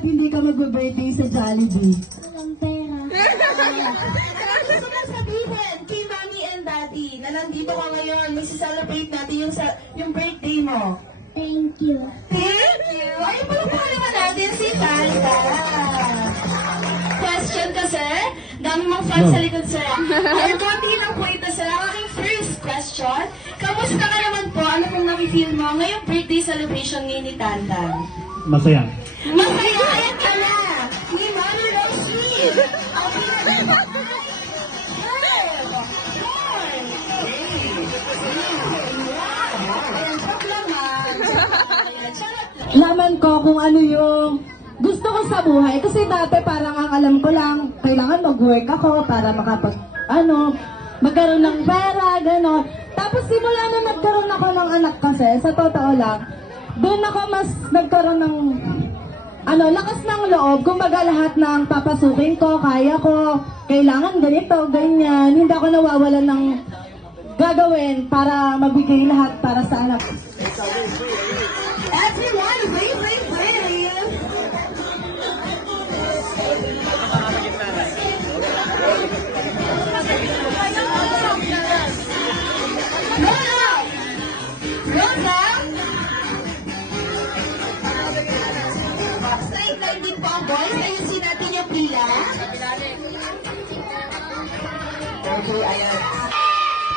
ba't hindi ka mag-birthday sa Jollibee? Walang pera. Gusto ko sabihin kay Mommy and Daddy na nandito ka ngayon, may celebrate natin yung birthday mo. Thank you. Thank you! Ay, palukpan naman natin si Tanda. Question kasi, dami mong fans sa likod sir. Ay, konti lang po ito sir. Ang aking first question, kamusta ka naman po? Ano pong nakifeel mo ngayong birthday celebration ni Tandan? Masaya. Masaya! Ayan ka na! Ni Mommy Rosie! Okay na. Laman ko kung ano yung gusto ko sa buhay. Kasi dati parang ang alam ko lang, kailangan mag-work ako para magkaroon ng pera, gano'n. Tapos simula na nagkaroon ako ng anak kasi, sa totoo lang, doon ako mas nagkaroon ng lakas ng loob. Kumbaga lahat ng papasukin ko, kaya ko, kailangan ganito, ganyan. Hindi ako nawawalan ng gagawin para magbigay lahat para sa anak. Everyone, wait. Rosa! Straight line din po ang boys. Ayusin natin yung pila. Okay, ayan.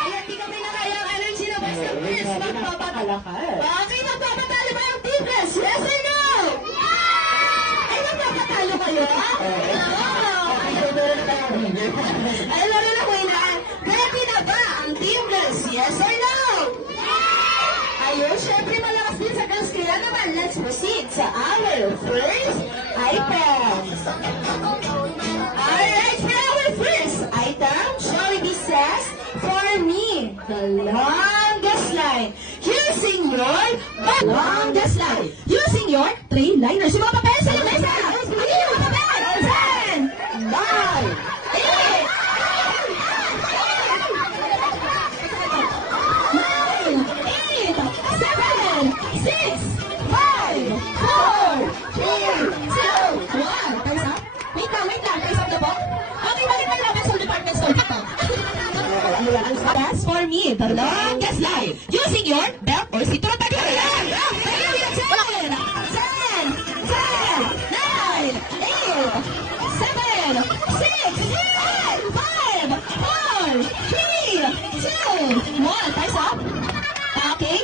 Ayan, di kami na kaya ang energy na basta first magpapatalakas. Okay, magpapatalo ba yung team dress? Yes or no? Ay, magpapatalo kayo? Ay, lalo na ko inaan. Ready na ba ang team dress? Yes or no? Ayun, syempre malakas din sa girls. Kaya naman, let's proceed sa our first item. Alright, for our first item, Jollibee says, for me, the longest line. Using your three liners. Yung mga papel sa iyo, mesa! Ano yung mga papel? 10, 9, 8, 7, 6, 5, 4, 3, 2, 1. That's for me, the longest line. Using your belt or cinturón. Okay?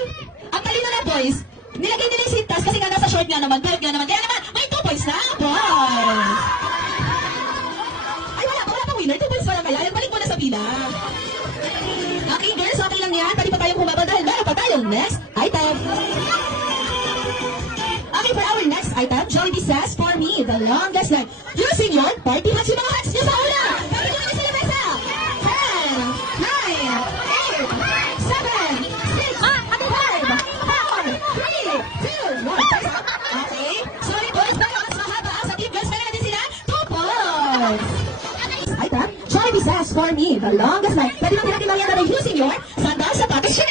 Ang talino na boys, nilagay nila yung sintas kasi nga nasa short nga naman, belt nga naman. Kaya naman, may 2 points na, boys! Ay, wala pang winner. 2 points pa lang kaya. Balik mo na sa pila. Okay, girls, okay lang yan. Pwede pa tayong kumabal dahil meron pa tayong next item. Okay, for our next item, Jollibee says, for me, the longest line. Using your party hats, yung mga hats nyo sa una. Pwede nyo na sila mesa. 10, 9, 8, 7, 6, 5, 4, 3, 2, 1. Okay? Sorry boys, baka mas mahaba ang sa team girls. Kaya natin sila 2 points. Item, Jollibee says, for me, the longest line. Pwede mo natin lang yan na using your sandals, sapatos, shoes.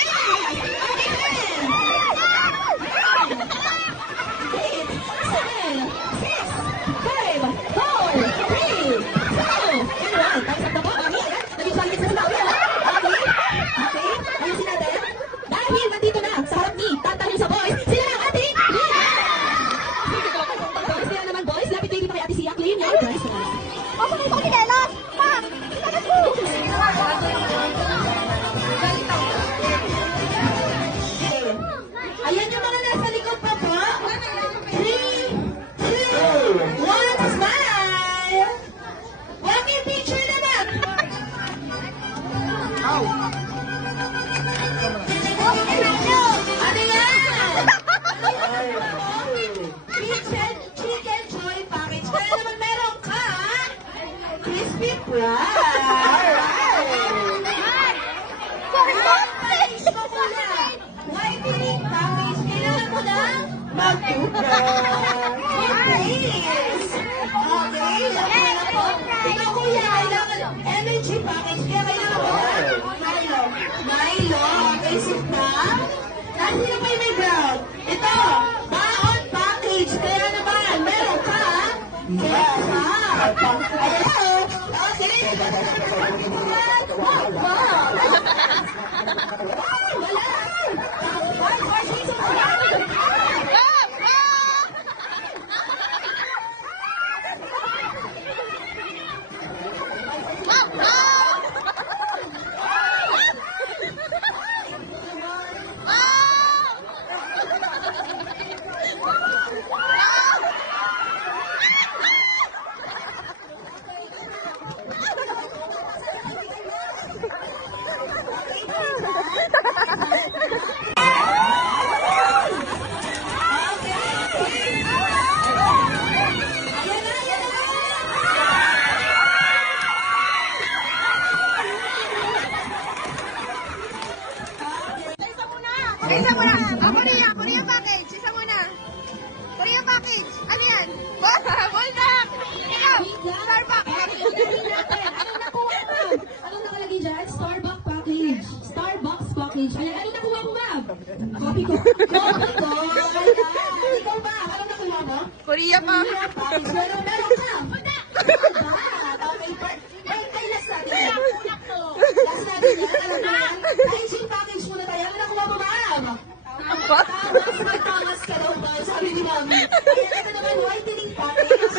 Ayan yung mga nasa likod pa po. 3, 2, 1, smile! Walking picture na lang! Ano yan? Chicken joy package. Kaya naman meron ka crispy fries. Whitening package. Kailangan mo lang mag-toothbrush. Please. Okay. Ikaw kuya, kailangan energy package. Kaya kailangan mo Milo. Milo. Basic na. Last nyo kayo may brown. Ito. Baon package. Kaya naman, meron ka Ayan na, okay. Wow, wow. Wala. One, four, three, two, one. Isa muna. Ako na yung package. Isa muna. Korea package. Ano yan? Bulldog! Ikaw! Starbucks! Anong nakalagay dyan? Starbucks package. Starbucks package. Ayan, anong nakuha mo, ma'am? Copy ko. Copy ko. Ayan. Ikaw ba? Anong nakuha mo? Korea pa. Package. Meron ka. Okay, ay, last natin yan. Last natin yan. Alam mo yan? Hygiene package muna tayo. Ano nakuha mo, ma'am? Tamas ka daw ba? Sabi ni mami. Ayan, ito naman, whitening package.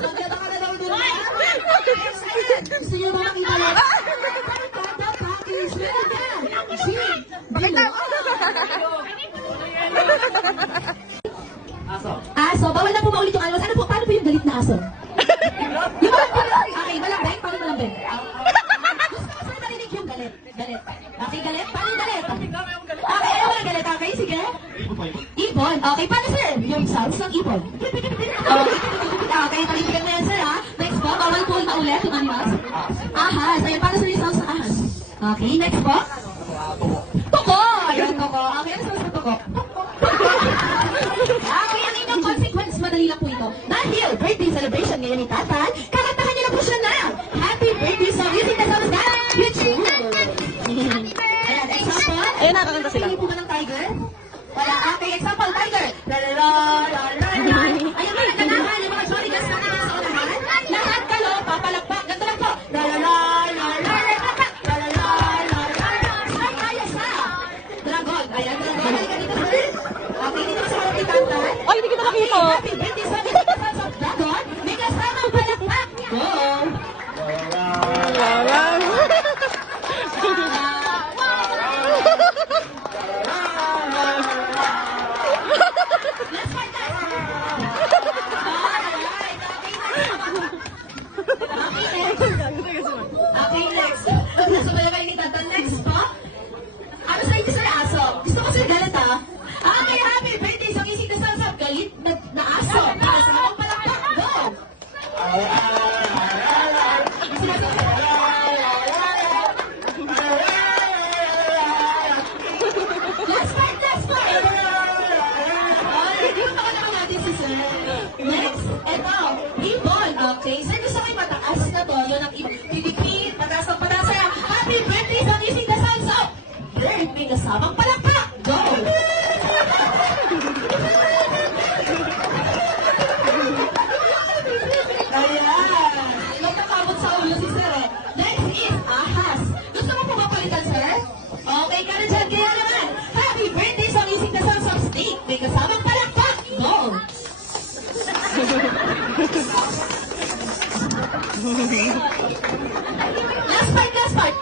Magkata ka na daw doon. Yes, ayan. Gusto niyo ba makita lang? Tata package. Meron yan. Jean. Pakita mo. Aso. Bawal na po maulit yung animals. Ano po? Paano po yung galit na aso? Yung malambing. Okay, malambing. Paano malambing? Gusto ko sa'yo marinig yung galit. Galit. Okay, galit? Paano yung galit? Okay, ano ba yung galit? Okay, sige. Ibon. Okay, paano sir? Yung sounds ng ibon. Okay, paligtigan na yan sir ha. Next po, bawal po na ulit yung animals. Ahas. Ayan, paano sir yung sounds ng ahas? Okay, next po. Tuko! Ayan, tuko. Okay, ano sounds ng tuko? Okay, ang inyong consequence, madali lang po ito. Dahil birthday celebration ngayon ni Tatay, kakantahan niyo na po siya na Happy Birthday song using the sounds na YouTube. Ayan, example. Ayun, nakakanta sila. Pili po ba ng tiger? Wala. Okay, example, tiger. La la la la la la. Ayan mga ganahan, yung mga jolly guys na nasa unahan. Lahat kayo, papalakpak. Ganito lang po. La la la la la la. La la la la la la. Ay, kaya sa dragon. Ayan, dragon. Halika dito, sir. Okay, dito sa harap ni Tatay. Ay, hindi kita makita. Okay, happy birthday sa mga fans of dragon. May kasamang palakpak. Go! Let's fight that! Okay, next. Nasa ba yung ni Tata? Next po. Ano sa inyo, sir, aso? Gusto ko sir galit, ha? Okay, happy birthday sa ising na sasab. Galit na aso. Para sa mga palakpak. Go! Let's fight, let's fight! Okay, dito pa naman natin si sir. Next, eto, ibon. Okay, sir, gusto ko yung mataas na to. Yun ang pipipit, pataas ng pataas. Happy birthday sa ising na sasab. Bird, may kasamang palakpak. Go! Ayan. Magkakabot sa ulo si sir eh. Next is ahas. Gusto mo po ba palitan, sir? Okay ka na dyan. Kaya naman, happy birthday sa ising na sasab steak. May kasamang palakpak. Go! Last part, last part.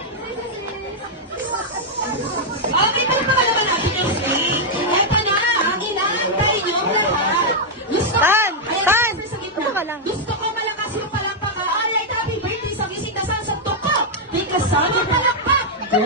Okay, palakpakan naman natin yung steak. Eto na, ang inaantay niyong lahat. Gusto ko, Tan! ayan, Tan! sir, sa gitna. Upo ka lang. Gusto ko malakas yung palakpakan. Alright, happy birthday sa ising na sasab tuko. May kasamang palakpak. Go!